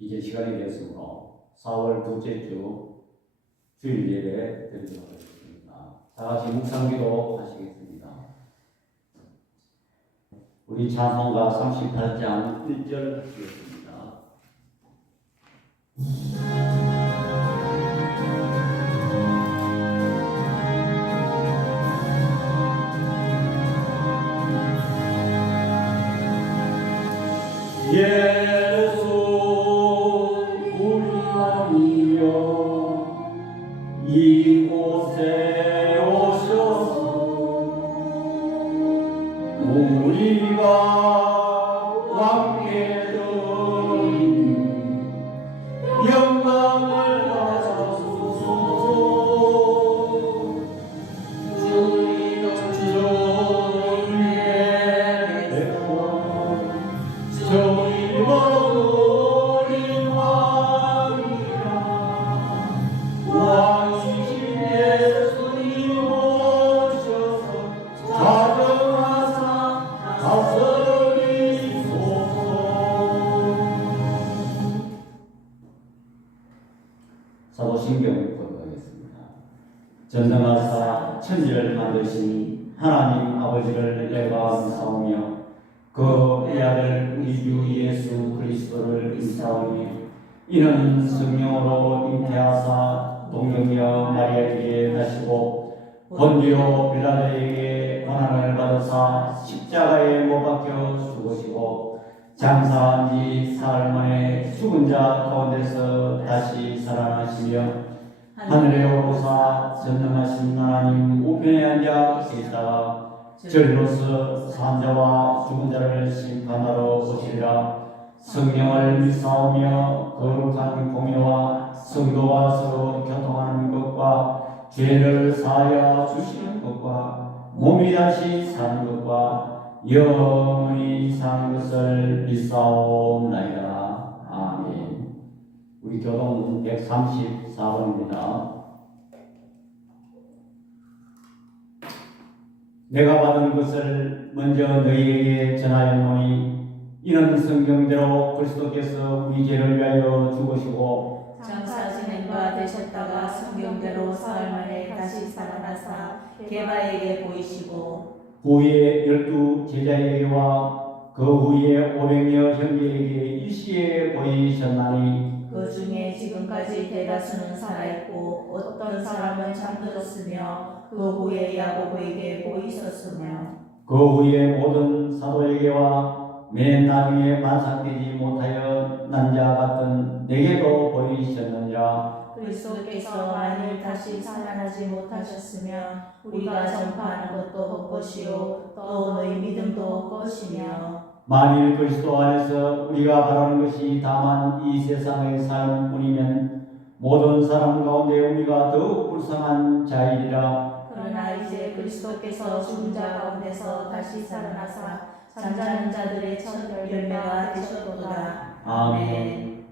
이제 시간이 되었으므로 4월 둘째 주 주일 예배 드리도록 하겠습니다. 다 같이 묵상기도 하시겠습니다. 우리 찬송가 38장 1절 하시겠습니다. 예수 우리 왕이여 이곳에 오셔서 우리가 왕께 드리는 영광을 받아주소서. 사도신경을 보도하겠습니다. 전능하사 천지를 만드신 하나님 아버지를 내가사오며 그 외아들 우리 주 예수 그리스도를 인사오며 이는 성령으로 잉태하사 동정녀 마리아에게 나시고 본디오 빌라도에게 고난을 받으사 십자가에 못 박혀 죽으시고 장사한 지 사흘 만에 죽은 자 가운데서 다시 살아나시며 하늘에 오르사 전능하신 하나님 우편에 앉아 계시다가 저리로서 산자와 죽은 자를 심판하러 오시리라. 성령을 믿사오며 거룩한 공예와 성도와 서로 교통하는 것과 죄를 사하여 주시는 것과 몸이 다시 사는 것과 영원히 사는 것을 믿사옵나이다. 아멘. 우리 교동 134번입니다. 내가 받은 것을 먼저 너희에게 전하였노니 이는 성경대로 그리스도께서 우리 죄를 위하여 죽으시고 장사 지낸 바 되셨다가 성경대로 사흘 만에 다시 살아나사 게바에게 보이시고 후에 12 제자에게와 그 후에 500여 형제에게 일시에 보이셨나니 그 중에 지금까지 대다수는 살아있고 어떤 사람은 잠들었으며 그 후에 야고보에게 보이셨으며 그 후에 모든 사도에게와 맨 나중에 만삭되지 못하여 난 자 같은 내게도 보이셨느니라. 그리스도께서 만일 다시 살아나지 못하셨으면 우리가 전파하는 것도 헛것이요 또 너희 믿음도 헛것이며 만일 그리스도 안에서 우리가 바라는 것이 다만 이 세상의 삶뿐이면 모든 사람 가운데 우리가 더욱 불쌍한 자이리라. 그러나 이제 그리스도께서 죽은 자 가운데서 다시 살아나사 잠자는 자들의 첫 열매가 되셨도다. 아멘.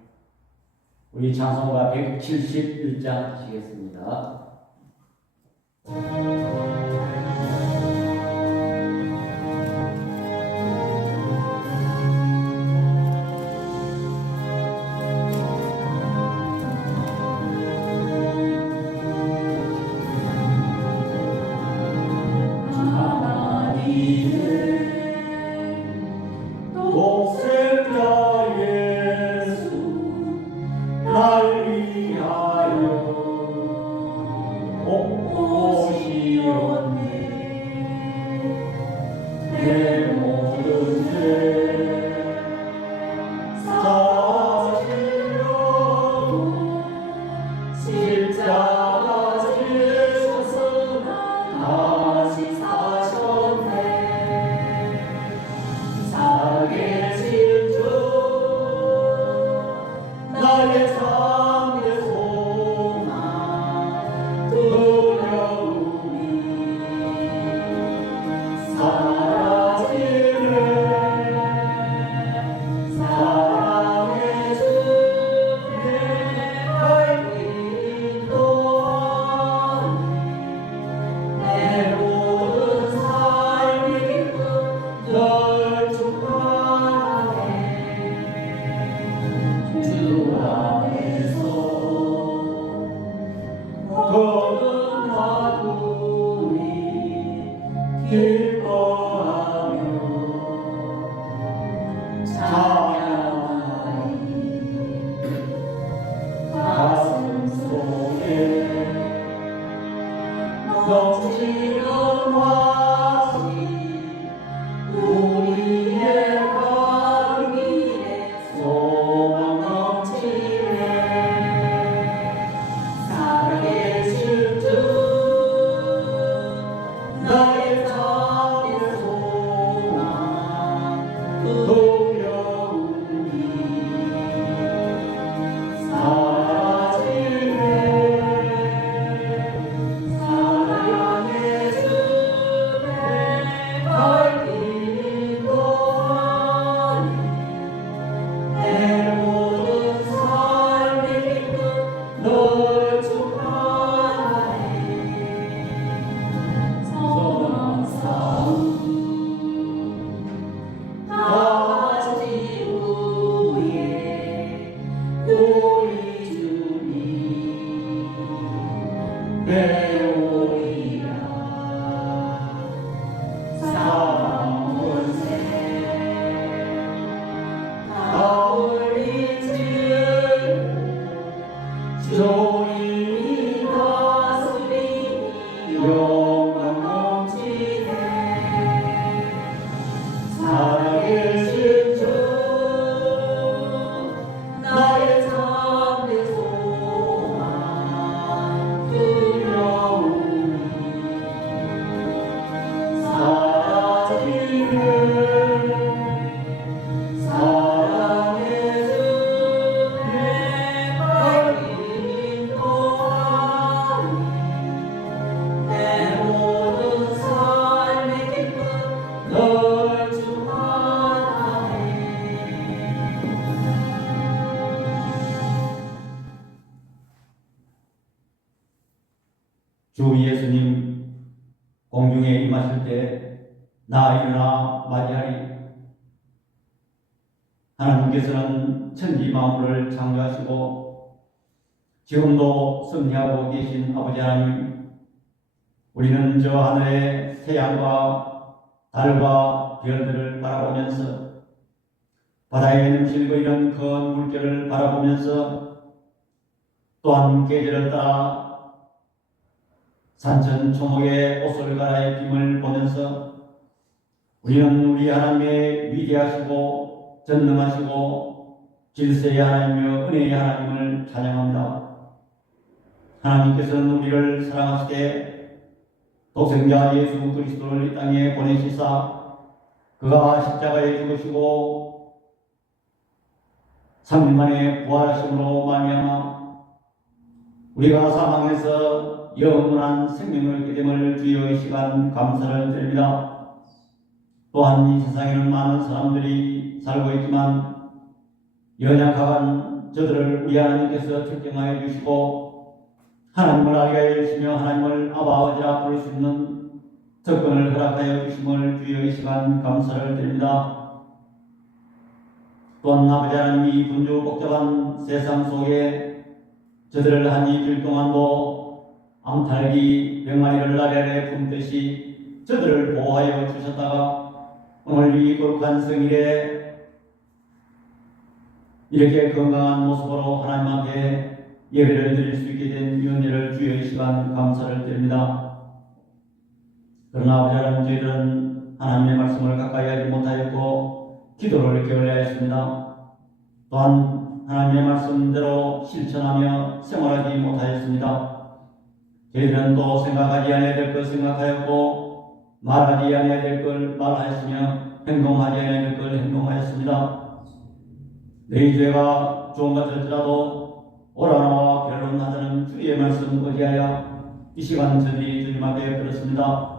우리 찬송가 171장 하시겠습니다. 널 축복하네 주 주 예수님 공중에 임하실 때 나 일어나 맞이하리. 하나님께서는 천지 만물을 창조하시고 지금도 섭리하고 계신 아버지 하나님, 우리는 저 하늘의 태양과 달과 별들을 바라보면서 바다에 넘실거리는 그 물결을 바라보면서 또한 계절을 따라 산천 초목의 옷을 갈아입힘을 보면서 우리는 우리 하나님의 위대하시고 전능하시고 질서의 하나님이며 은혜의 하나님을 찬양합니다. 하나님께서는 우리를 사랑하시되 독생자 예수 그리스도를 이 땅에 보내시사 그가 십자가에 죽으시고 3일 만에 부활하심으로 말미암아 우리가 사망에서 영원한 생명을 얻게 됨을 주여 이 시간 감사를 드립니다. 또한 이 세상에는 많은 사람들이 살고 있지만 연약한 저들을 우리 하나님께서 특정하여 주시고 하나님을 알게 하여 주시며 하나님을 아버지라 부를 수 있는 특권을 허락하여 주심을 주여 이 시간 감사를 드립니다. 또한 아버지 하나님이 분주 복잡한 세상 속에 저들을 한 일주일 동안도 암탈기 병마리를 나래에 품듯이 저들을 보호하여 주셨다가 오늘 이 거룩한 성일에 이렇게 건강한 모습으로 하나님 앞에 예배를 드릴 수 있게 된 은혜를 주여 이 시간 감사를 드립니다. 그러나 아버지 하나님, 저희들은 하나님의 말씀을 가까이 하지 못하였고 기도를 게을리하였습니다. 또한 하나님의 말씀대로 실천하며 생활하지 못하였습니다. 저희들은 또 생각하지 않아야 될 것 생각하였고 말하지 않아야 될 걸 말하였으며 행동하지 않아야 될 걸 행동하였습니다. 너희 죄가 좋은 것 같을지라도 오라나와 변론하자는 주의 말씀 의지하여 이 시간 저들이 주님 앞에 들었습니다.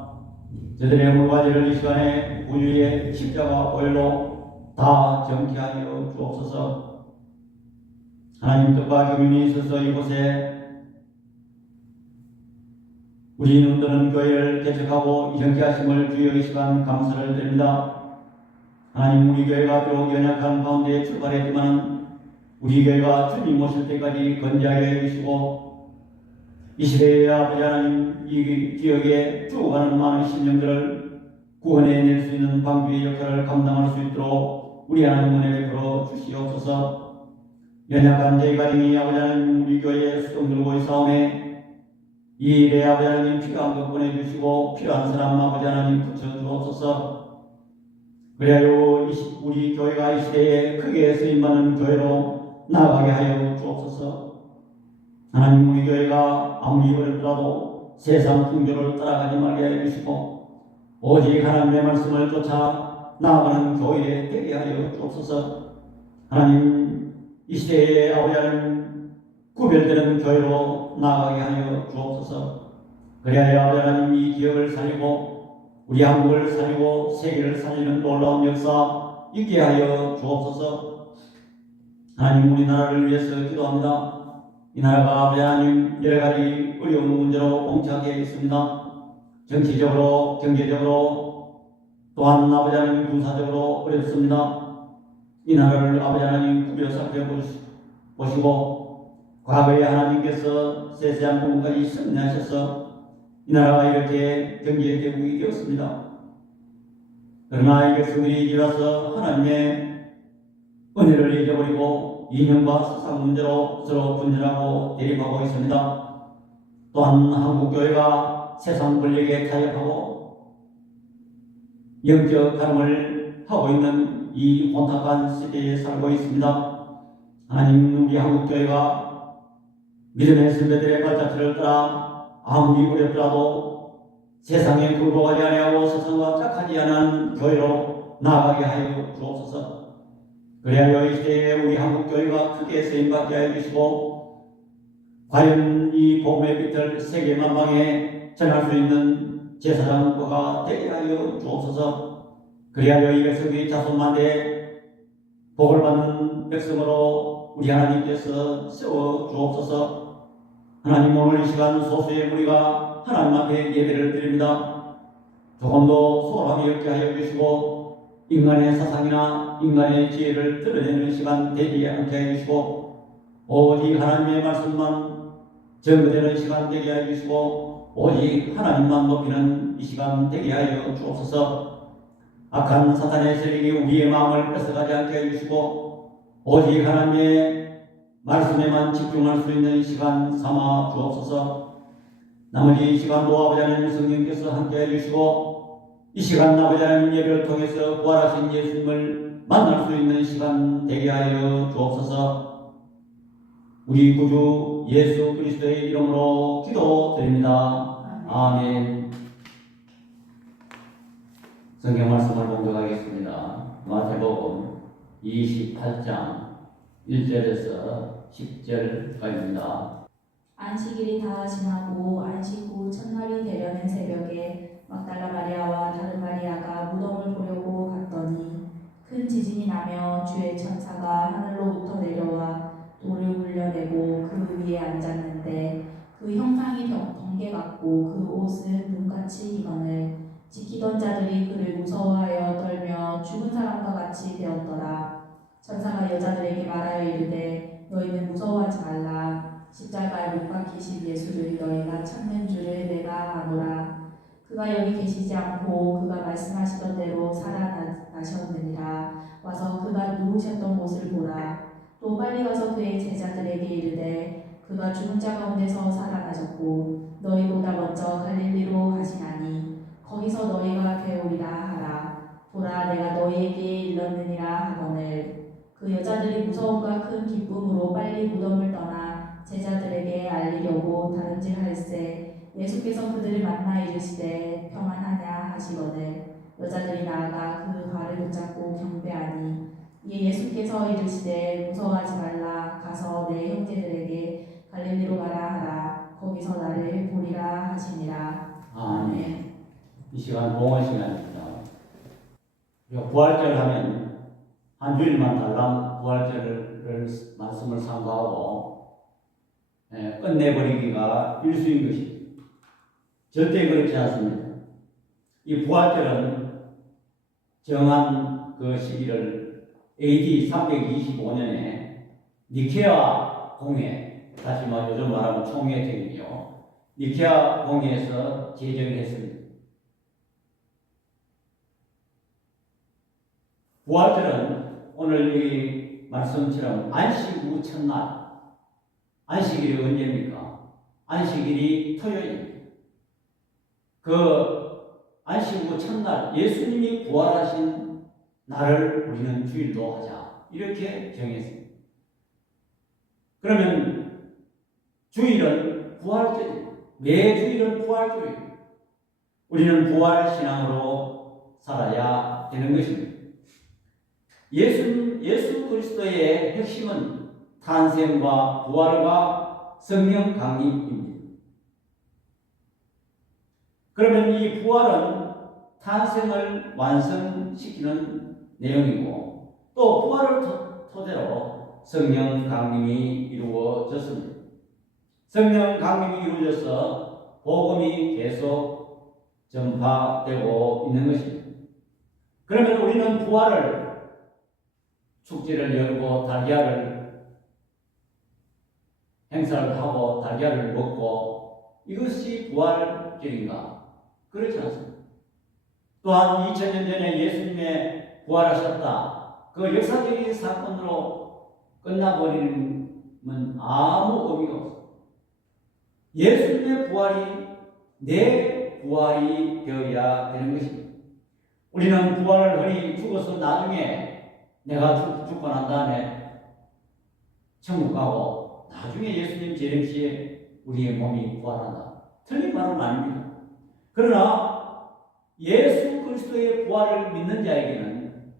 저들의 물가지를 이 시간에 우주의 십자가 보혈로 다 정케하여 주옵소서. 하나님 뜻과 교민이 있어서 이곳에 우리 눈뜨는 교회를 개척하고 이정케 하심을 주여 이 시간 감사를 드립니다. 하나님, 우리 교회가 비록 연약한 가운데 출발했지만 우리 교회가 주님 오실 때까지 건재하게 해주시고 이 시대의 아버지 하나님, 이 지역에 죽어가는 많은 심령들을 구원해낼 수 있는 방주의 역할을 감당할 수 있도록 우리 하나님 은혜 베풀어 주시옵소서. 연약한 저희 가정이 아버지 하나님 우리 교회에 수동 들고 있사오매 이 일에 아버지 하나님 필요한 것 보내주시고 필요한 사람 아버지 하나님 붙여주옵소서. 그래야 우리 교회가 이 시대에 크게 쓰임받는 교회로 나아가게 하여 주옵소서. 하나님, 우리 교회가 아무리 어렵더라도 세상 풍조를 따라가지 말게 하여 주시고 오직 하나님의 말씀을 쫓아 나아가는 교회 되게 하여 주옵소서. 하나님, 이 시대에 아버지 하나님 구별되는 교회로 나아가게 하여 주옵소서. 그래야 아버지 하나님 이 지역을 살리고 우리 한국을 살리고 세계를 살리는 놀라운 역사 있게 하여 주옵소서. 하나님, 우리나라를 위해서 기도합니다. 이 나라가 아버지 하나님 여러 가지 어려운 문제로 봉착해 있습니다. 정치적으로, 경제적으로, 또한 아버지 하나님 군사적으로 어렵습니다. 이 나라를 아버지 하나님 구별 살펴보시고 과거에 하나님께서 세세한 부분까지 승리하셔서 이 나라가 이렇게 경제 대국이 되었습니다. 그러나 이 백성들이 이제 와서 하나님의 은혜를 잊어버리고 이념과 세상 문제로 서로 분열하고 대립하고 있습니다. 또한 한국교회가 세상 권력에 타협하고 영적 가름을 하고 있는 이 혼탁한 시대에 살고 있습니다. 하나님, 우리 한국교회가 믿음의 선배들의 발자취를 따라 아무리 어렵더라도 세상에 굴복하지 아니하고 세상과 짝하지 않은 교회로 나아가게 하여 주옵소서. 그래야 이 시대에 우리 한국교회가 크게 쓰임받게 하여 주시고 과연 이 복음의 빛을 세계 만방에 전할 수 있는 제사장교가 되게 하여 주옵소서. 그래야 이 백성이 자손만대 복을 받는 백성으로 우리 하나님께서 세워 주옵소서. 하나님, 오늘 이 시간 소수의 무리가 하나님 앞에 예배를 드립니다. 조금도 소홀함이 없게 하여 주시고 인간의 사상이나 인간의 지혜를 드러내는 시간 되지 않게 하여 주시고 오직 하나님의 말씀만 증거되는 시간 되게 하여 주시고 오직 하나님만 높이는 이 시간 되게 하여 주옵소서. 악한 사탄의 세력이 우리의 마음을 뺏어가지 않게 하여 주시고 오직 하나님의 말씀에만 집중할 수 있는 시간 삼아 주옵소서. 나머지 시간도 아버지 하나님 성령께서 함께 해주시고 이 시간 아버지 하나님 예배를 통해서 부활하신 예수님을 만날 수 있는 시간 되게 하여 주옵소서. 우리 구주 예수 그리스도의 이름으로 기도드립니다. 아멘. 성경 말씀을 봉독하겠습니다. 마태복음 28장 1절에서 10절까지입니다. 안식일이 다 지나고 안식 후 첫날이 되려는 새벽에 막달라 마리아와 다른 마리아가 무덤을 보려고 갔더니 큰 지진이 나며 주의 천사가 하늘로부터 내려와 돌을 굴려내고 그 위에 앉았는데 그 형상이 번개 같고 그 옷은 눈같이 익거늘 지키던 자들이 그를 무서워하여 떨며 죽은 사람과 같이 되었더라. 천사가 여자들에게 말하여 이르되 너희는 무서워하지 말라. 십자가에 못 박히신 예수를 너희가 찾는 줄을 내가 아노라. 그가 여기 계시지 않고 그가 말씀하시던 대로 살아나셨느니라. 와서 그가 누우셨던 곳을 보라. 또 빨리 가서 그의 제자들에게 이르되 그가 죽은 자 가운데서 살아나셨고 너희보다 먼저 갈릴리로 가시나니 거기서 너희가 배우리라 하라. 보라, 내가 너희에게 일렀느니라 하거늘. 그 여자들이 무서움과 큰 기쁨으로 빨리 무덤을 떠나 제자들에게 알리려고 다름질할세 예수께서 그들을 만나 이르시되 평안하냐 하시거늘 여자들이 나아가 그 발을 붙잡고 경배하니 이에 예수께서 이르시되 무서워하지 말라. 가서 내 형제들에게 갈릴리로 가라 하라. 거기서 나를 보리라 하시니라. 아멘. 이 시간 봉헌 시간입니다. 우리가 부활절 하면 한 주일만 달랑 부활절을 말씀을 상고하고 끝내버리기가 일수인 것입니다. 절대 그렇지 않습니다. 이 부활절은 정한 그 시기를 AD 325년에 니케아 공회, 다시 요즘 말하면 총회택이요. 니케아 공회에서 제정을 했습니다. 부활절은 오늘 이 말씀처럼 안식 후 첫날, 안식일이 언제입니까? 안식일이 토요일입니다. 그 안식 후 첫날 예수님이 부활하신 날을 우리는 주일로 하자 이렇게 정했습니다. 그러면 주일은 부활절입니다. 매 주일은 부활절입니다. 우리는 부활신앙으로 살아야 되는 것입니다. 예수 그리스도의 핵심은 탄생과 부활과 성령 강림입니다. 그러면 이 부활은 탄생을 완성시키는 내용이고 또 부활을 토대로 성령 강림이 이루어졌습니다. 성령 강림이 이루어져서 복음이 계속 전파되고 있는 것입니다. 그러면 우리는 부활을 축제를 열고 달걀을 행사를 하고 달걀을 먹고 이것이 부활절인가? 그렇지 않습니다. 또한 2000년 전에 예수님의 부활하셨다. 그 역사적인 사건으로 끝나버리면 아무 의미가 없습니다. 예수님의 부활이 내 부활이 되어야 되는 것입니다. 우리는 부활을 흔히 죽어서 나중에 내가 죽고 난 다음에 천국 가고 나중에 예수님 재림 시에 우리의 몸이 부활한다. 틀린 말은 아닙니다. 그러나 예수 그리스도의 부활을 믿는 자에게는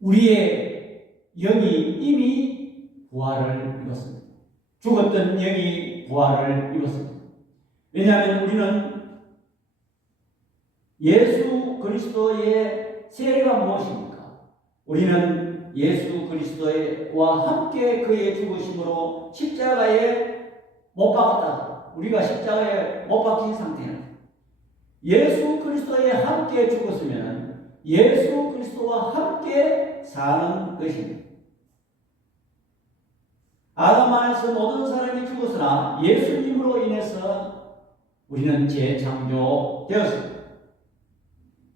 우리의 영이 이미 부활을 이뤘습니다. 죽었던 영이 부활을 이뤘습니다. 왜냐하면 우리는 예수 그리스도의 세례가 무엇입니까? 우리는 예수 그리스도와 함께 그의 죽으심으로 십자가에 못 박았다. 우리가 십자가에 못 박힌 상태야. 예수 그리스도에 함께 죽었으면 예수 그리스도와 함께 사는 것입니다. 아담 안에서 모든 사람이 죽었으나 예수님으로 인해서 우리는 재창조되었습니다.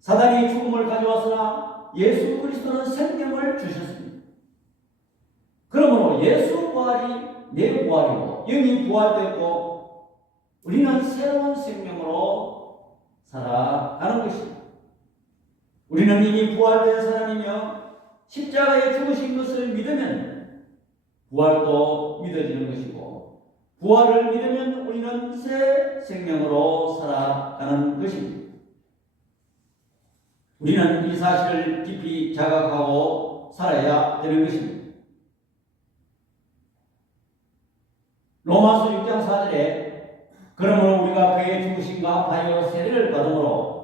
사단이 죽음을 가져왔으나 예수 그리스도는 생명을 주셨습니다. 그러므로 예수 부활이 내 부활이고 영이 부활되었고 우리는 새로운 생명으로 살아가는 것입니다. 우리는 이미 부활된 사람이며 십자가에 죽으신 것을 믿으면 부활도 믿어지는 것이고 부활을 믿으면 우리는 새 생명으로 살아가는 것입니다. 우리는 이 사실을 깊이 자각하고 살아야 되는 것입니다. 로마서 6장 4절에 그러므로 우리가 그의 죽으심과 합하여 세례를 받음으로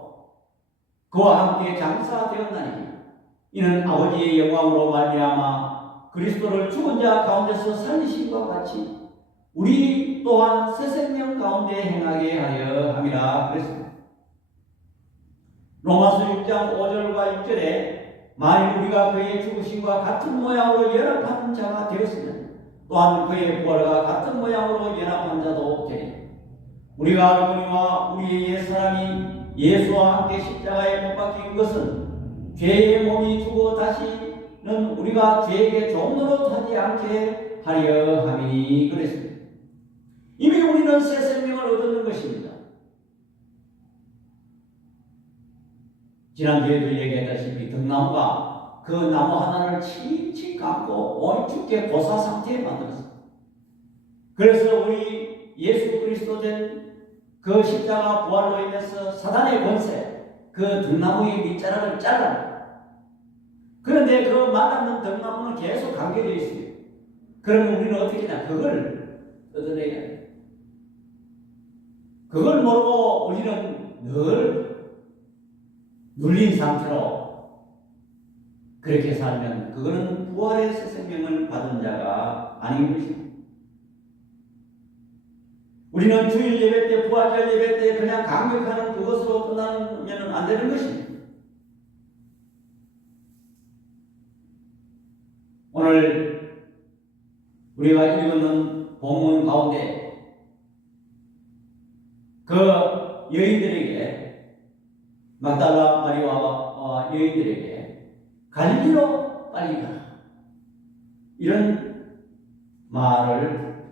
그와 함께 장사되었나니 이는 아버지의 영광으로 말미암아 그리스도를 죽은 자 가운데서 살리심과 같이 우리 또한 새 생명 가운데 행하게 하려 함이라 그랬습니다. 로마서 6장 5절과 6절에 만일 우리가 그의 죽으심과 같은 모양으로 연합한 자가 되었으면 또한 그의 부활과 같은 모양으로 연합한 자도 되리. 우리가 알거니와 우리의 옛사람이 예수와 함께 십자가에 못 박힌 것은 죄의 몸이 죽어 다시는 우리가 죄에게 종노릇 하지 않게 하려 함이니 그랬습니다. 이미 우리는 새 생명을 얻는 것입니다. 지난주에도 얘기했다시피 등나무가 그 나무 하나를 칙칙 감고 온 죽게 고사 상태에 만들었습니다. 그래서 우리 예수 그리스도 된 그 십자가 부활로 인해서 사단의 권세, 그 등나무의 밑자락을 잘라. 그런데 그 말랐는 등나무는 계속 감겨져 있습니다. 그러면 우리는 어떻게 하냐? 그걸 뜯어내야 돼요. 그걸 모르고 우리는 늘 눌린 상태로 그렇게 살면 그거는 부활의 새 생명을 받은 자가 아닌 것입니다. 우리는 주일 예배 때, 부활절 예배 때 그냥 강력하는 그것으로 끝나면 안 되는 것입니다. 오늘 우리가 읽는 본문 가운데 그 여인들에게 막달라 마리아와 여인들에게 갈릴리로 빨리 가라 이런 말을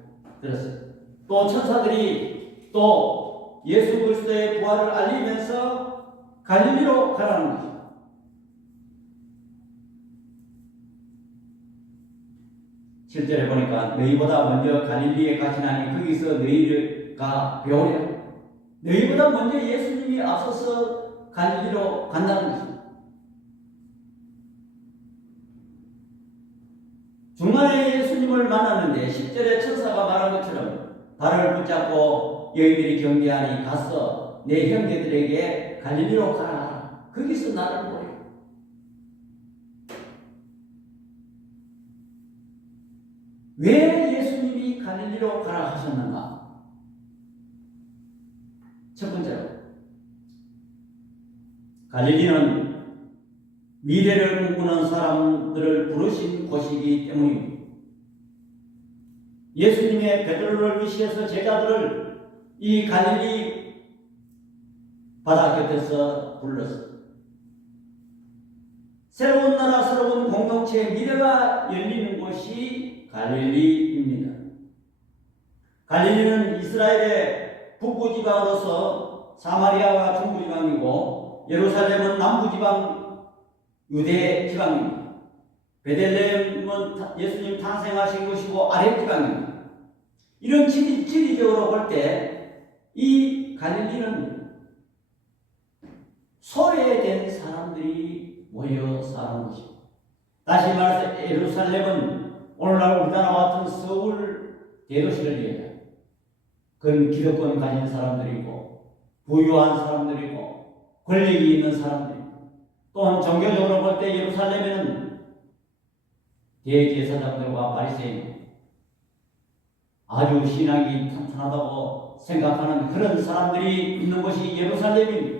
들었어요. 또 천사들이 또 예수 그리스도의 부활을 알리면서 갈릴리로 가라는 것입니다. 실제로 보니까 너희보다 먼저 갈릴리에 가시나니 거기서 너희가 배우리라. 너희보다 먼저 예수님이 앞서서 갈릴리로 간다는 것입니다. 중간에 예수님을 만났는데 10절에 천사가 말한 것처럼 발을 붙잡고 여인들이 경계하니 가서 내 형제들에게 갈릴리로 가라. 거기서 나를 보래. 왜 예수님이 갈릴리로 가라 하셨는가? 첫 번째로 갈릴리는 미래를 꿈꾸는 사람들을 부르신 곳이기 때문입니다. 예수님의 베드로를 위시해서 제자들을 이 갈릴리 바다 곁에서 불렀습니다. 새로운 나라, 새로운 공동체의 미래가 열리는 곳이 갈릴리입니다. 갈릴리는 이스라엘의 북부지방으로서 사마리아가 중부지방이고 예루살렘은 남부지방 유대 지방입니다. 베들레헴은 예수님 탄생하신 곳이고 아랫지방입니다. 이런 지리적으로 볼 때 이 갈릴리는 소외된 사람들이 모여 사는 것입니다. 다시 말해서 예루살렘은 오늘날 우리나라와 같은 서울 대도시를 얘기해요. 그건 기득권 가진 사람들이고 부유한 사람들이고 권력이 있는 사람들이고 또한 종교적으로 볼 때 예루살렘에는 대제사장들과 바리새인, 아주 신앙이 탄탄하다고 생각하는 그런 사람들이 있는 곳이 예루살렘입니다.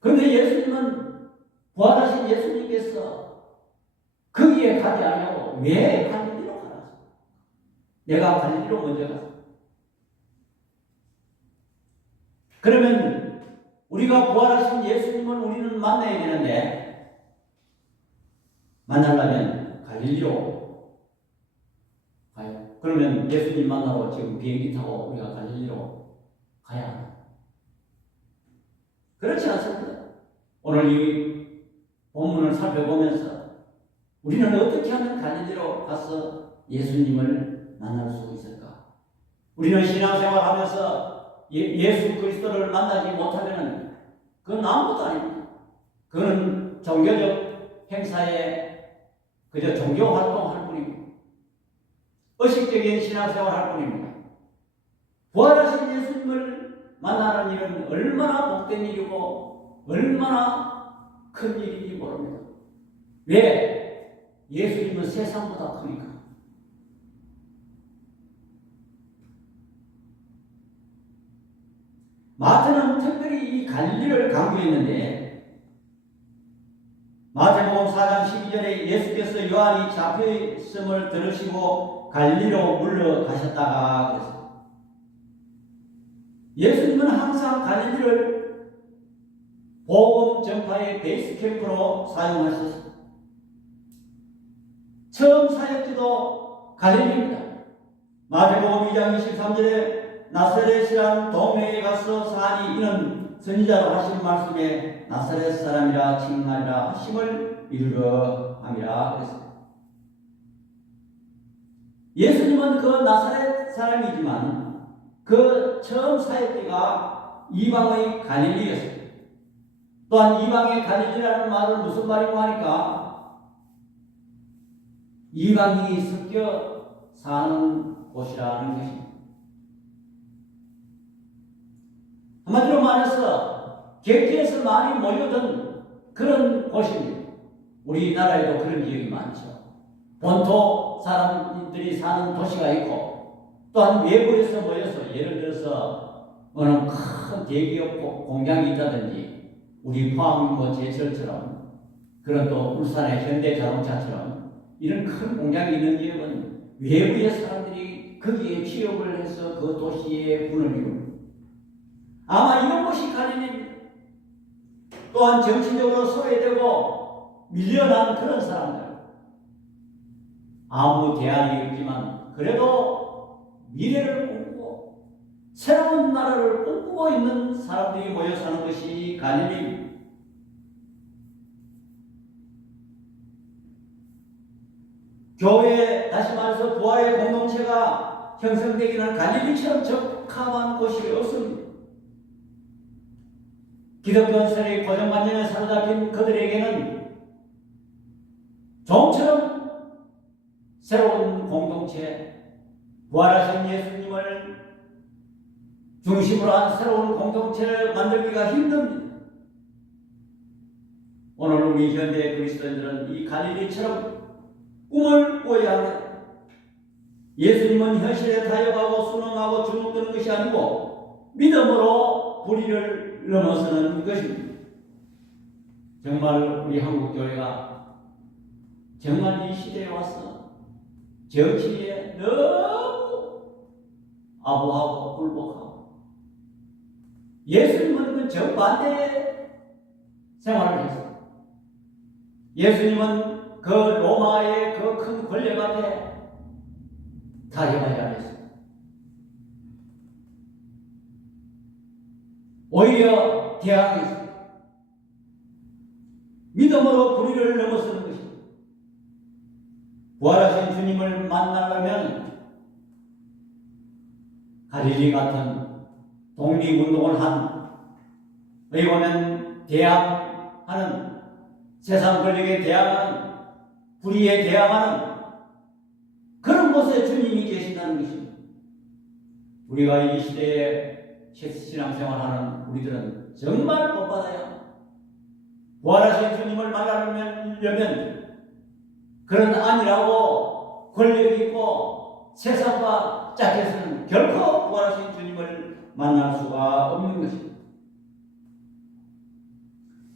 그런데 예수님은, 부활하신 예수님께서 거기에 가지 아니하고 왜 갈릴리로 가라? 내가 갈릴리로 먼저 갔어. 그러면 우리가 부활하신 예수님을 우리는 만나야 되는데, 만나려면 갈릴리로 가요. 그러면 예수님 만나러 지금 비행기 타고 우리가 갈릴리로 가야 합니다. 그렇지 않습니다. 오늘 이 본문을 살펴보면서 우리는 어떻게 하면 갈릴리로 가서 예수님을 만날 수 있을까? 우리는 신앙생활하면서 예수 그리스도를 만나지 못하면 그건 아무것도 아닙니다. 그건 종교적 행사에 그저 종교 활동할 뿐입니다. 의식적인 신앙생활 할 뿐입니다. 부활하신 예수님을 만나는 일은 얼마나 복된 일이고 얼마나 큰 일인지 모릅니다. 왜? 예수님은 세상보다 크니까. 마태는 특별히 이 갈릴리를 강조했는데, 마태복음 4장 12절에 예수께서 요한이 잡혀 있음을 들으시고 갈릴리로 물러가셨다가 그랬어요. 예수님은 항상 갈릴리를 복음 전파의 베이스 캠프로 사용하셨습니다. 처음 사역지도 갈릴리입니다. 마태복음 2장 23절에 나사렛이란 동네에 가서 사니 이는 선지자로 하신 말씀에 나사렛 사람이라 칭하리라 하심을 이루려 함이라 그랬습니다. 예수님은 그 나사렛 사람이지만 그 처음 사역지가 이방의 갈릴리였습니다. 또한 이방의 갈릴리라는 말은 무슨 말이고 하니까 이방인이 섞여 사는 곳이라는 것입니다. 한마디로 말해서 객지에서 많이 모여든 그런 곳입니다. 우리나라에도 그런 지역이 많죠. 본토 사람들이 사는 도시가 있고 또한 외부에서 모여서 예를 들어서 어느 큰 대기업 공장이 있다든지 우리 포항 제철처럼 그런 또 울산의 현대자동차처럼 이런 큰 공장이 있는 지역은 외부의 사람들이 거기에 취업을 해서 그 도시의 분을 이룹니다. 아마 이런 곳이 갈릴리입니다. 또한 정치적으로 소외되고 밀려난 그런 사람들, 아무 대안이 없지만 그래도 미래를 꿈꾸고 새로운 나라를 꿈꾸고 있는 사람들이 모여 사는 것이 갈릴리입니다. 교회, 다시 말해서 부활의 공동체가 형성되기는 갈릴리처럼 적합한 곳이 없습니다. 기독교 세력의 고정관념에 사로잡힌 그들에게는 좀처럼 새로운 공동체, 부활하신 예수님을 중심으로 한 새로운 공동체를 만들기가 힘듭니다. 오늘 우리 현대 그리스도인들은 이 갈릴리처럼 꿈을 꾸어야 합니다. 예수님은 현실에 타협하고 순응하고 주눅드는 것이 아니고 믿음으로 불의를 넘어서는 것입니다. 정말 우리 한국교회가 정말 이 시대에 와서 정치에 너무 아부하고 굴복하고 예수님은 그 정반대의 생활을 했어요. 예수님은 그 로마의 그 큰 권력 앞에 타협하지 않았어요. 오히려 대항했습니다. 믿음으로 불의를 넘어서는 것입니다. 부활하신 주님을 만나려면 갈릴리 같은 독립운동을 한, 여기 보면 대항하는, 세상 권력에 대항하는, 불의에 대항하는 그런 곳에 주님이 계신다는 것입니다. 우리가 이 시대에 신앙생활하는 우리들은 정말 복받아야 부활하신 주님을 만나려면 그런 안이라고 권력 있고 세상과 짝해서는 결코 부활하신 주님을 만날 수가 없는 것입니다.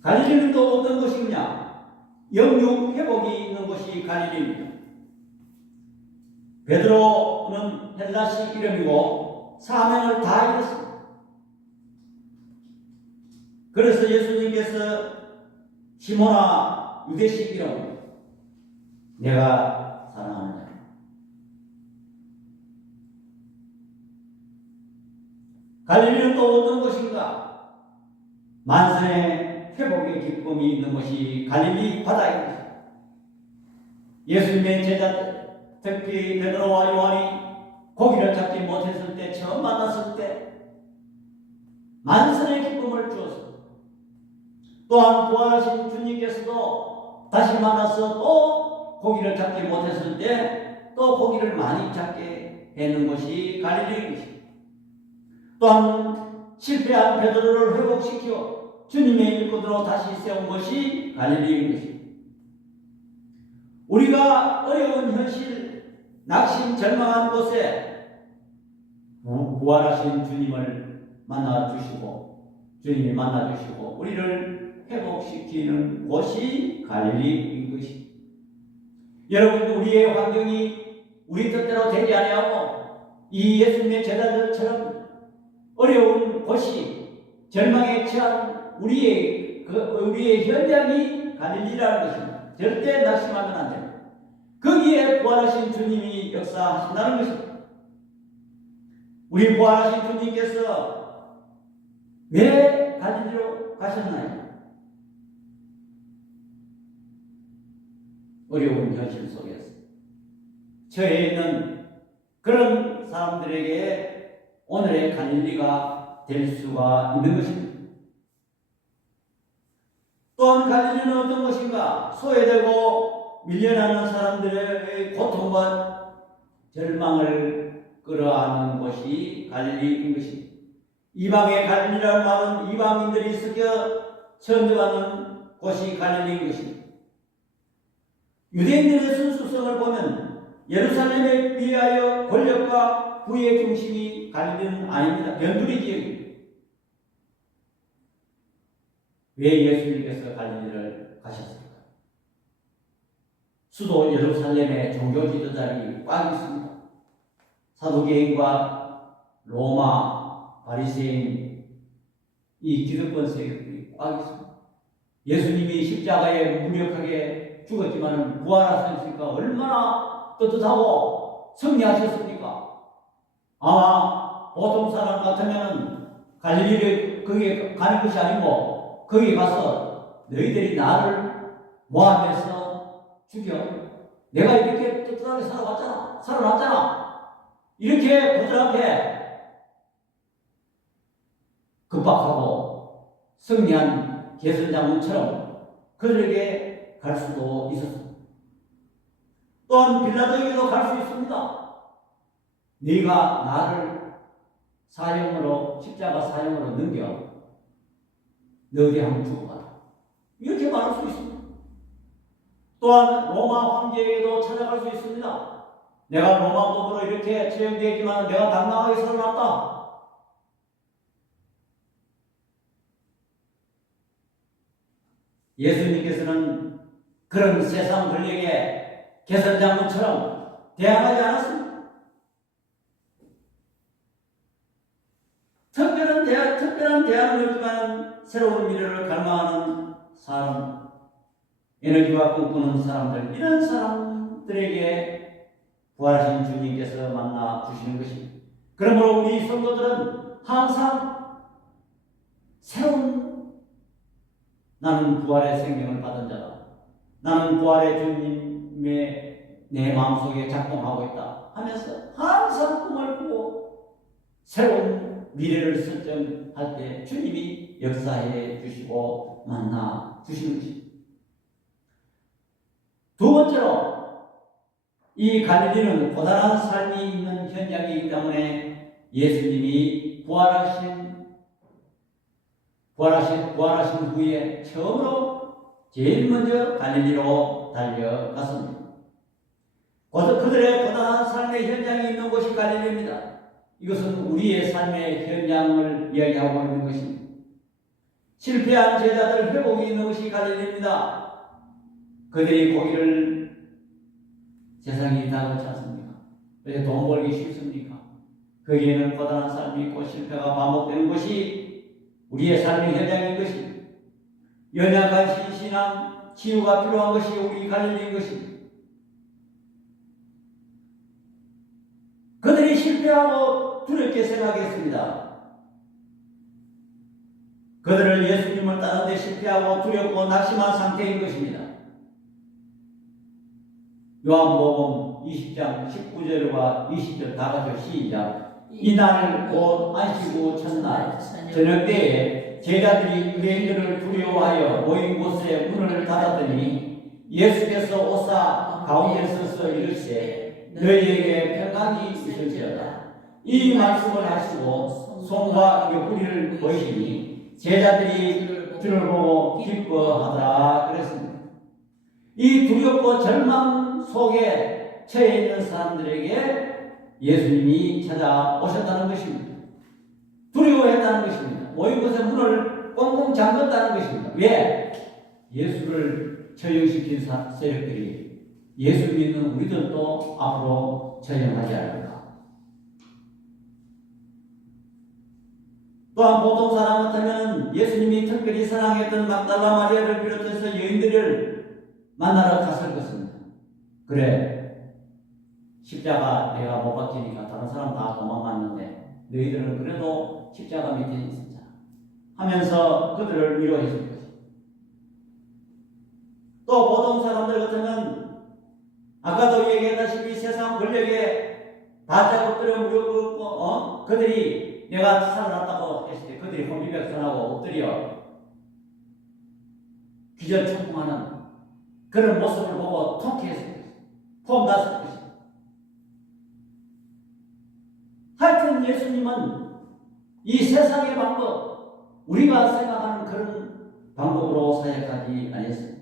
갈릴리는 또 어떤 것이냐? 영육 회복이 있는 곳이 갈릴리입니다. 베드로는 헬라식 이름이고 사명을 다 이뤘습니다. 그래서 예수님께서 시몬아 유대식 이름 내가 사랑하는 자. 갈릴리는 또 어떤 것인가? 만선의 회복의 기쁨이 있는 것이 갈릴리 바다입니다. 예수님의 제자들, 특히 베드로와 요한이 고기를 잡지 못했을 때, 처음 만났을 때 만선의 기쁨을 주었습니다. 또한 부활하신 주님께서도 다시 만나서 또 고기를 잡지 못했을 때 또 고기를 많이 잡게 되는 것이 갈릴리인 것입니다. 또한 실패한 베드로를 회복시켜 주님의 일꾼으로 다시 세운 것이 갈릴리인 것입니다. 우리가 어려운 현실, 낙심, 절망한 곳에 부활하신 주님을 만나주시고 주님이 만나주시고 우리를 회복시키는 곳이 갈릴리인 것입니다. 여러분, 우리의 환경이 우리 뜻대로 되지 아니하고 이 예수님의 제자들처럼 어려운 곳이 절망에 처한 우리의 현장이 갈릴리라는 것입니다. 절대 낙심하면 안 됩니다. 거기에 부활하신 주님이 역사하신다는 것입니다. 우리 부활하신 주님께서 왜 갈릴리로 가셨나요? 어려운 현실 속에서 처해 있는 그런 사람들에게 오늘의 갈릴리가 될 수가 있는 것입니다. 또한 갈릴리는 어떤 것인가? 소외되고 밀려나는 사람들의 고통과 절망을 끌어안는 것이 갈릴리인 것입니다. 이방의 갈릴리라는 말은 이방인들이 섞여 천대받는 곳이 갈릴리인 것입니다. 유대인들의 순수성을 보면 예루살렘에 비하여 권력과 부의 중심이 갈릴리는 아닙니다. 변두리 지역입니다. 왜 예수님께서 갈릴리를 가셨을까? 수도 예루살렘에 종교 지도자들이 꽉 있습니다. 사두개인과 로마, 바리새인, 이 기득권 세력들이 꽉 있습니다. 예수님이 십자가에 무력하게 죽었지만 부활하셨으니까 얼마나 떳떳하고 승리하셨습니까? 아마 보통 사람 같으면 갈릴리를 거기에 가는 것이 아니고 거기 가서 너희들이 나를 모함해서 죽여. 내가 이렇게 떳떳하게 살아났잖아. 이렇게 그들한테 급박하고 승리한 개선장군처럼 그들에게 갈 수도 있었습니다. 또한 빌라도에게도 갈 수 있습니다. 네가 나를 사형으로, 십자가 사형으로 넘겨 너희 한번 죽어봐라. 이렇게 말할 수 있습니다. 또한 로마 황제에게도 찾아갈 수 있습니다. 내가 로마 법으로 이렇게 처형되었지만 내가 당당하게 살아났다. 예수님께서는 그런 세상 권력에 개선장군처럼 대항하지 않았습니다. 특별한 대안을 주지만 새로운 미래를 갈망하는 사람, 에너지와 꿈꾸는 사람들, 이런 사람들에게 부활하신 주님께서 만나 주시는 것입니다. 그러므로 우리 성도들은 항상 새로운 나는 부활의 생명을 받은 자다. 나는 부활의 주님의 내 마음속에 작동하고 있다 하면서 항상 꿈을 꾸고 새로운 미래를 설정할 때 주님이 역사해 주시고 만나 주시는 것입니다. 두 번째로 이 갈릴리는 고단한 삶이 있는 현장이기 때문에 예수님이 부활하신 후에 처음으로 제일 먼저 갈릴리로 달려갔습니다. 그들의 고단한 삶의 현장이 있는 곳이 갈릴리입니다. 이것은 우리의 삶의 현장을 이야기하고 있는 것입니다. 실패한 제자들 회복이 있는 것이 갈릴리입니다. 그들이 고기를 세상이 다 그렇지 않습니까? 왜 돈 벌기 쉽습니까? 거기에는 고단한 삶이 있고 실패가 반복되는 것이 우리의 삶의 현장인 것입니다. 연약한 신앙 치유가 필요한 것이 우리 갈릴리인 것입니다. 그들이 실패하고 두렵게 생각했습니다. 그들은 예수님을 따르는데 실패하고 두렵고 낙심한 상태인 것입니다. 요한복음 20장 19절과 20절 다 같이 시작. 이날 곧 안식구 첫날 저녁 때에 제자들이 유대인들을 두려워하여 모인 곳에 문을 닫았더니 예수께서 오사 가운데 서서 이르시되 너희에게 평강이 있을지어다. 이 말씀을 하시고 손과 옆구리를 보이시니 제자들이 주를 보고 기뻐하더라 그랬습니다. 이 두렵고 절망 속에 처해 있는 사람들에게 예수님이 찾아오셨다는 것입니다. 두려워했다는 것입니다. 모인 곳에 문을 꽁꽁 잠갔다는 것입니다. 왜? 예수를 처형시킨 세력들이 예수 믿는 우리들도 앞으로 처형하지 않을까. 또한 보통 사람 같으면 예수님이 특별히 사랑했던 막달라 마리아를 비롯해서 여인들을 만나러 갔을 것입니다. 그래, 십자가 내가 못 박히니까 다른 사람 다 도망갔는데 너희들은 그래도 십자가 밑에 있었잖아 하면서 그들을 위로했을 것입니다. 또 보통 사람들 같으면 아까도 얘기했다시피 세상 권력에 다 엎드려 무릎 꿇고 그들이 내가 살아났다고 했을 때 그들이 혼비백산하고 엎드려 기절초풍하는 그런 모습을 보고 통쾌했을 것입니다. 폼났을 것입니다. 하여튼 예수님은 이 세상의 방법, 우리가 생각하는 그런 방법으로 사역하지 않았습니다.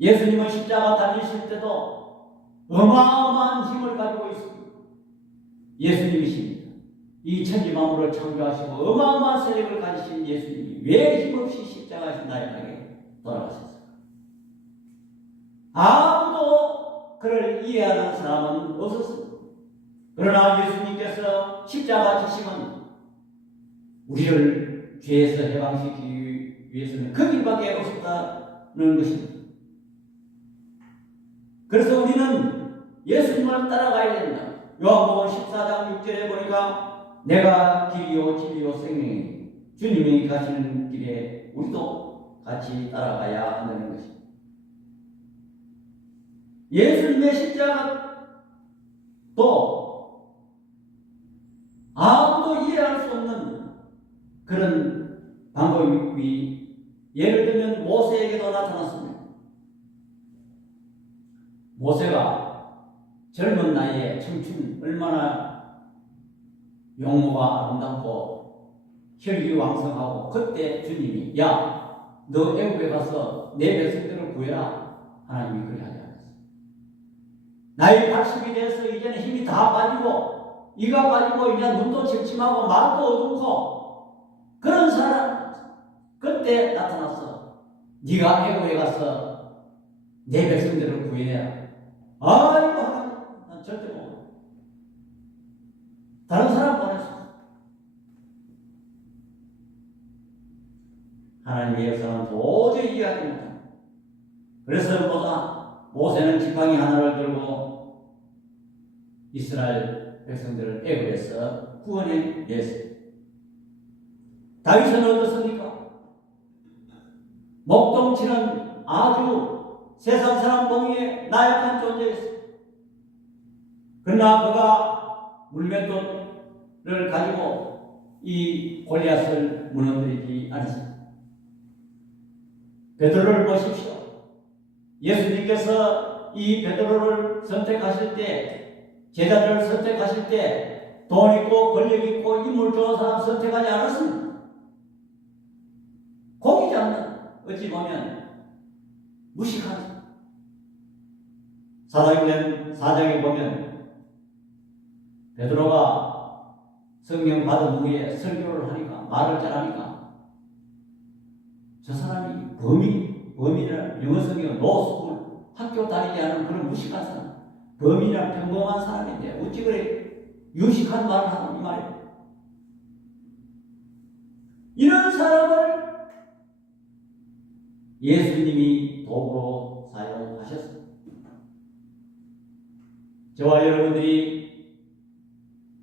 예수님은 십자가 달리실 때도 어마어마한 힘을 가지고 있습니다. 예수님이십니다. 이 천지만물을 창조하시고 어마어마한 세력을 가지신 예수님이 왜 힘없이 십자가에서 나약하게 돌아가셨습니까? 아무도 그를 이해하는 사람은 없었습니다. 그러나 예수님께서 십자가 지심은 우리를 죄에서 해방시키기 위해서는 그 길밖에 없었다는 것입니다. 그래서 우리는 예수님을 따라가야 된다. 요한복음 14장 6절에 보니까 내가 길이요 진리요 생명이니 주님이 가시는 길에 우리도 같이 따라가야 한다는 것입니다. 예수님의 십자가도 아무도 이해할 수 없는 그런 방법이 예를 들면 모세에게도 나타났습니다. 모세가 젊은 나이에 청춘 얼마나 용모가 아름답고 혈기왕성하고 그때 주님이 야, 너 애국에 가서 내 백성들을 구해라. 하나님이 그리 하지 않았어요. 나이 80이 돼서 이제는 힘이 다 빠지고 이가 빠지고 이제 눈도 침침하고 말도 어둡고 그런 사람 그때 나타났어. 네가 애국에 가서 내 백성들을 구해라. 아이고 하나님 난 절대 못 다른 사람 보냈어. 하나님의 역사는 도저히 이해하지 못합니다. 그래서 모세는 지팡이 하나를 들고 이스라엘 백성들을 애굽에서 구원해 냈어요. 다윗은 어떻습니까? 목동치는 아주 세상 사람 보기에 나약한 존재였어요. 그러나 그가 물맷돌을 가지고 이 골리앗을 무너뜨리지 않았습니다. 베드로를 보십시오. 예수님께서 이 베드로를 선택하실 때, 제자들을 선택하실 때 돈 있고 권력 있고 인물 좋은 사람 선택하지 않았습니다. 고기 잡는 어찌 보면 무식한 사도행전 4장에 보면 베드로가 성령 받은 후에 설교를 하니까, 말을 잘하니까 저 사람이 범인이라, 영어 성경 노스쿨, 학교 다니지 않은 그런 무식한 사람, 범인이란 평범한 사람인데 어찌 그래 유식한 말을 하는 이 말이에요. 이런 사람을 예수님이 도구로 사용하셨습니다. 저와 여러분들이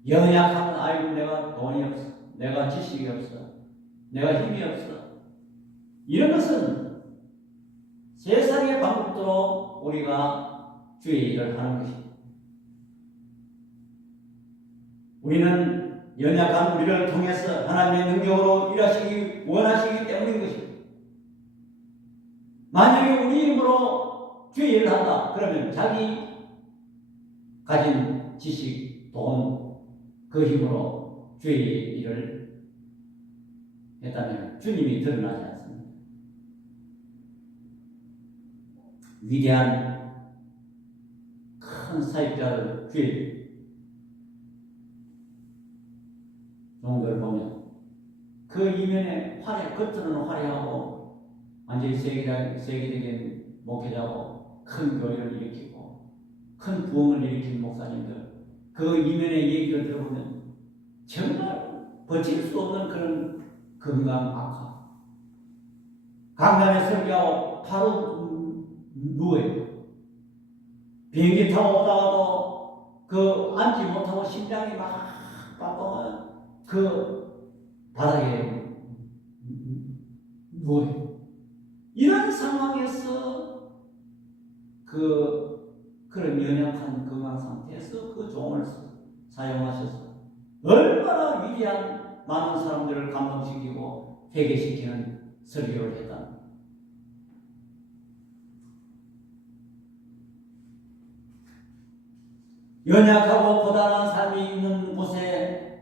연약하면, 아이고 내가 돈이 없어, 내가 지식이 없어, 내가 힘이 없어, 이런 것은 세상의 방법대로 우리가 주의 일을 하는 것입니다. 우리는 연약한 우리를 통해서 하나님의 능력으로 일하시기 원하시기 때문인 것입니다. 만약에 우리 힘으로 주의 일을 한다 그러면 자기 가진 지식, 돈, 그 힘으로 주의 일을 했다면 주님이 드러나지 않습니다. 위대한 큰 사역자를 주의 종들을 보면 그 이면에 겉으로는 화려하고 완전히 세계적인 목회자고 큰 교회를 일으키고 큰 부흥을 일으킨 목사님들, 그 이면의 얘기를 들어보면 정말 버틸 수 없는 그런 건강 악화, 강단에 설교하고 바로 누워요. 비행기 타고 오다가도 그 앉지 못하고 심장이 막 빠져서 그 바닥에 누워요. 이런 상황에서 그런 연약한 건강 상태에서 그 종을 사용하셔서 얼마나 위대한 많은 사람들을 감동시키고 회개시키는 설교를 했다. 연약하고 고단한 삶이 있는 곳에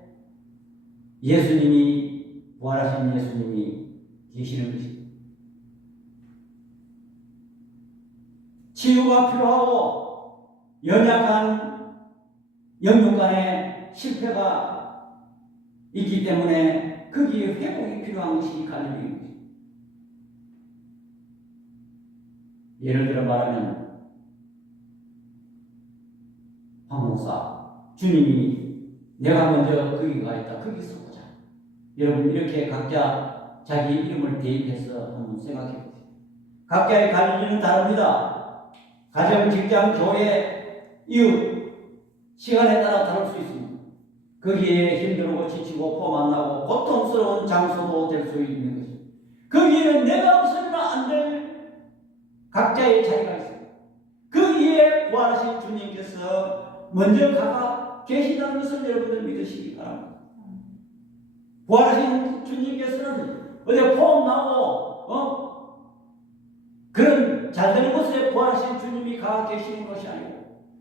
예수님이, 부활하신 예수님이 계시는 것입니다. 치유가 필요하고 연약한 영육간에 실패가 있기 때문에 거기에 회복이 필요한 것이 갈릴리입니다. 예를 들어 말하면 황 목사, 주님이 내가 먼저 거기 가 있다, 거기서 보자. 여러분 이렇게 각자 자기 이름을 대입해서 한번 생각해 보세요. 각자의 갈릴리는 다릅니다. 가정, 직장, 교회, 이웃, 시간에 따라 다를 수 있습니다. 거기에 힘들고 지치고 포 만나고 고통스러운 장소도 될 수 있는 것입니다. 거기에는 내가 없으면 안 될 각자의 자리가 있습니다. 거기에 부활하신 주님께서 먼저 가가 계시다는 것을 여러분들 믿으시기 바랍니다. 부활하신 주님께서는 어제 포 나고 그런 잘되는 곳에 부활하신 주님이 가 계시는 것이 아니고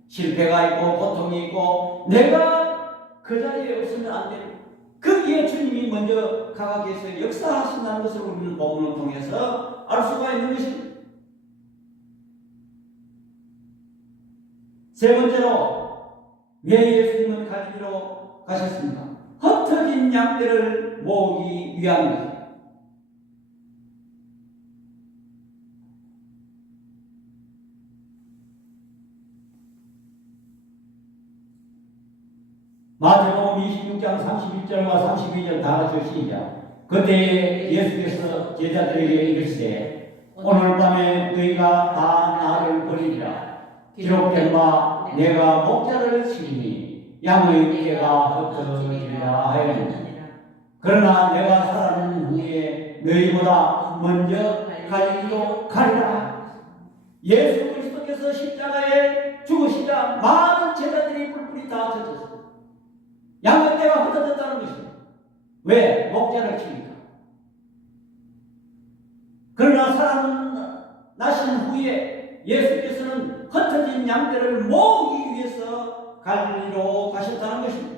실패가 있고 고통이 있고 내가 그 자리에 없으면 안 되는 거기에 주님이 먼저 가 계셔 역사하신다는 것을 우리는 본문을 통해서 알 수가 있는 것입니다. 세 번째로 왜 예수님은 갈릴리로 가셨습니까? 흩어진 양떼를 모으기 위함입니다. 마태복음 26장 31절과 32절 다 같이 시작. 그때 예수께서 제자들에게 이르시되 오늘 밤에 너희가 다 나를 버리리라. 기록된 바 내가 목자를 치리니 양의 떼가 흩어지리라 하였느니라. 그러나 내가 살아난 후에 너희보다 먼저 갈릴리로 가리라. 예수 그리스도께서 십자가에 죽으시자 많은 제자들이 뿔뿔이 다 흩어졌습니다. 양의 떼가 흩어졌다는 것입니다. 왜? 목자를 치니까. 그러나 살아나신 후에 예수께서는 흩어진 양떼를 모으기 위해서 갈릴리로 가셨다는 것입니다.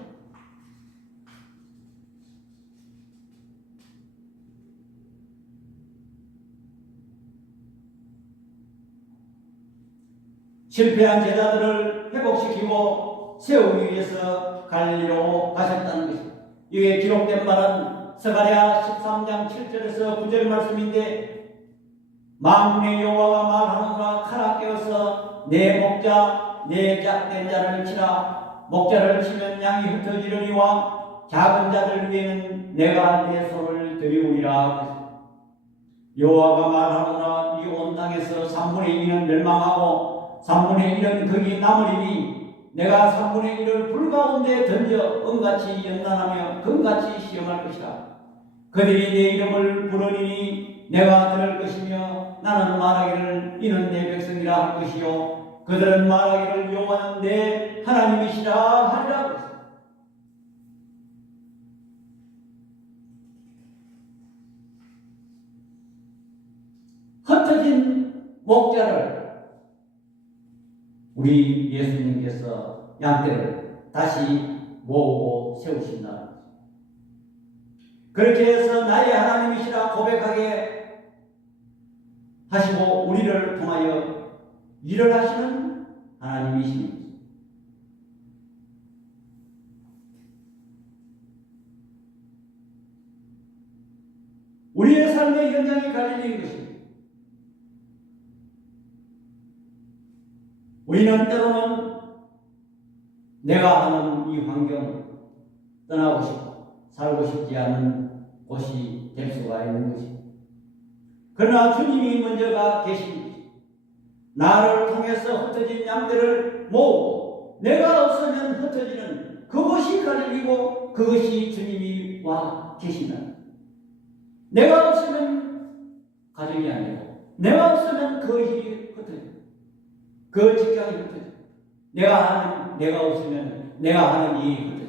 실패한 제자들을 회복시키고 세우기 위해서 갈릴리로 가셨다는 것입니다. 이게 기록된 말은 스가랴 13장 7절에서 9절 말씀인데, 만군의 여호와가 말하노라. 칼아 깨어서 내 목자 내 짝된 자를 치라. 목자를 치면 양이 흩어지려니와 작은 자들 위에는 내가 내 손을 들이우리라. 여호와가 말하노라. 이 온 땅에서 3분의 2는 멸망하고 3분의 1은 거기 남으리니 내가 3분의 1을 불 가운데 던져 은같이 연단하며 금같이 시험할 것이다. 그들이 내 이름을 부르리니 내가 들을 것이며 나는 말하기를 이는 내 백성이라 할 것이요 그들은 말하기를 여호와는 내 하나님이시라 하리라. 흩어진 목자를 우리 예수님께서 양떼를 다시 모으고 세우신다. 그렇게 해서 나의 하나님이시라 고백하게 하시고 우리를 통하여 일을 하시는 하나님이십니다. 우리의 삶의 현장이 갈릴리인 것입니다. 우리는 때로는 내가 하는 이 환경 떠나고 싶고 살고 싶지 않은 곳이 될 수가 있는 것입니다. 그러나 주님이 먼저가 계십니다. 나를 통해서 흩어진 양들을 모으고 내가 없으면 흩어지는 그것이 갈릴리고 그것이 주님이 와 계신다. 내가 없으면 가정이 아니고 내가 없으면 그것이 흩어져. 그 직장이 흩어져. 내가 없으면 내가 하는 일이 흩어져.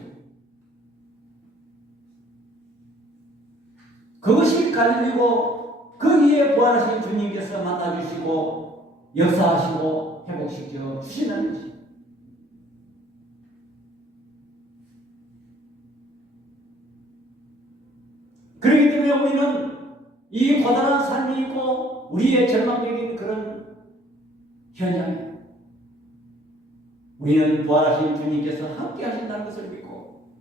그것이 갈릴리고 거기에 부활하신 주님께서 만나주시고 역사하시고 회복시켜 주시는 것입니다. 그렇기 때문에 우리는 이 고단한 삶이 있고 우리의 절망적인 그런 현장입니다. 우리는 부활하신 주님께서 함께 하신다는 것을 믿고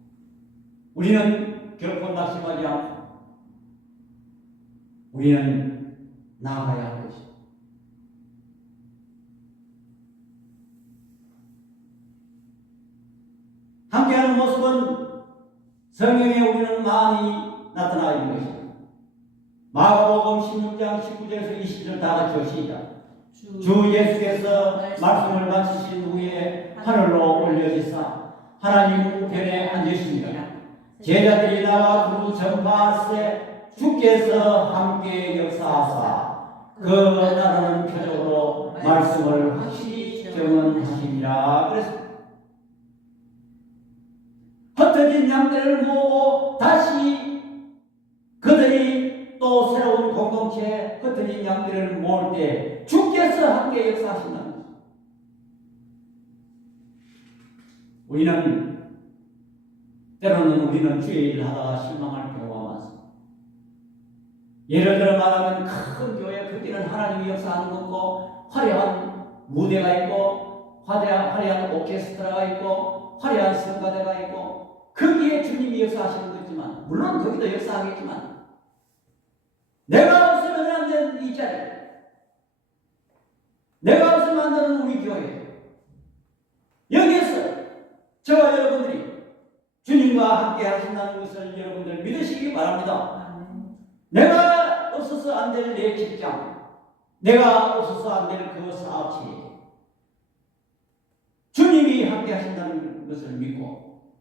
우리는 결코 낙심하지 않고 우리는 나아가야 할 것입니다. 함께하는 모습은 성경에 우리는 많이 나타나 있는 것입니다. 마가복음 16장 19절에서 20절 다 같이 시작. 주 예수께서 말씀을 마치신 후에 하늘로 올려지사 하나님 우편에 앉으십니다. 제자들이 나와 두루 전파하세 주께서 함께 역사하사 그 따르는 표적으로 말씀을 확실히 증언하시니라. 그래서 흩어진 양들을 모으고 다시 그들이 또 새로운 공동체에 흩어진 양들을 모을 때 주께서 함께 역사하신다는 것입니다. 때로는 우리는 주의 일을 하다가 실망할 경우가 많습니다. 예를 들어 말하면 큰 교회 거기는 하나님이 역사하는 것고 화려한 무대가 있고 화려한 오케스트라가 있고 화려한 성가대가 있고 거기에 주님이 역사하시는 거지만 물론 거기도 역사하겠지만 내가 없으면 안 되는 이 자리, 내가 없으면 안 되는 우리 교회, 여기에서 저와 여러분들이 주님과 함께 하신다는 것을 여러분들 믿으시기 바랍니다. 내가 없어서 안 될 내 직장, 내가 없어서 안 될 그 사업체, 주님이 함께 하신다는 것을 믿고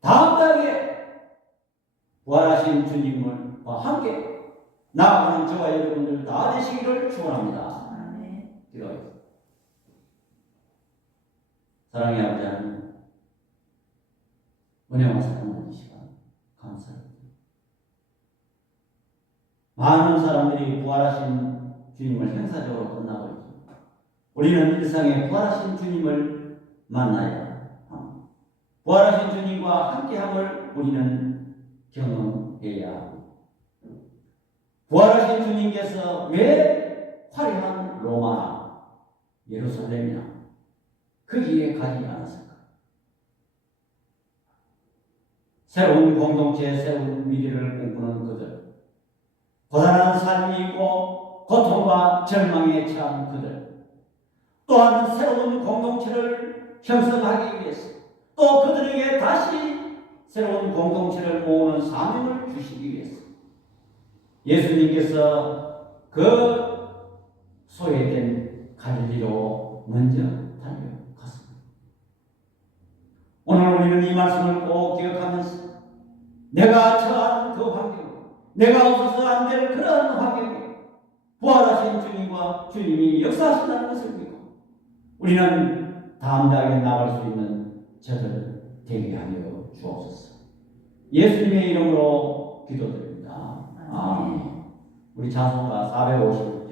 다음 달에 부활하신 주님과 함께 나아가는 저와 여러분들 다 되시기를 축원합니다. 기도하겠습니다. 사랑의 아버지 하나님, 은혜와 사랑하는 시간 감사합니다. 많은 사람들이 부활하신 주님을 행사적으로 끝나고 있습니다. 우리는 일상에 부활하신 주님을 만나야 합니다. 부활하신 주님과 함께함을 우리는 경험해야 합니다. 부활하신 주님께서 왜 화려한 로마나 예루살렘이나 거기에 가지 않았을까? 새로운 공동체, 새로운 미래를 꿈꾸는 그들, 고단한 삶이 있고 고통과 절망에 처한 그들, 또한 새로운 공동체를 형성하기 위해서 또 그들에게 다시 새로운 공동체를 모으는 사명을 주시기 위해서 예수님께서 그 소외된 갈릴리로 먼저 달려갔습니다. 오늘 우리는 이 말씀을 꼭 기억하면서 내가 처한 그 환경, 내가 없어서 안 될 그런 환경에 부활하신 주님과 주님이 역사하신다는 것을 믿고 우리는 담대하게 나갈 수 있는 저들 되게 하여 주옵소서. 예수님의 이름으로 기도드립니다. 아멘. 우리 찬송가 456장.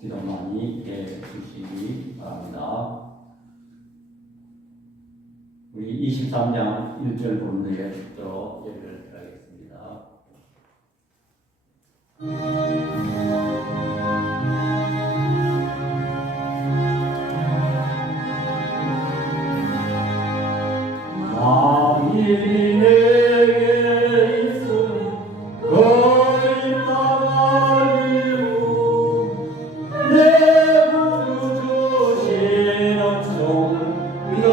기도 많이 해주시기 바랍니다. 우리 23장 1절 본문에 듣도록 예배를 드리겠습니다. 만일이 내게 있으면 거의 따라리우 내 구주 주시는 종은 널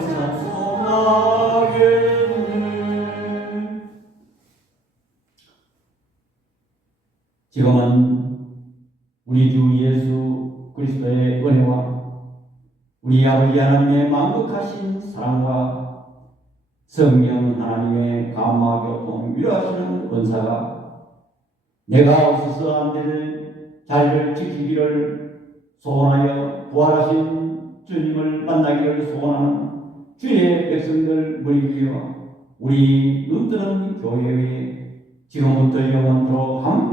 찬송하겠네. 지금은 우리 주 예수 그리스도의 은혜와 우리 아버지 하나님의 만극하신 사랑과 성령 하나님의 감화 교통 위로하시는 은사가 내가 없어서 안 될 자리를 지키기를 소원하여 부활하신 주님을 만나기를 소원하는 주의 백성들 모이기와 우리 눈뜨는 교회에 지금부터 영원토록 함께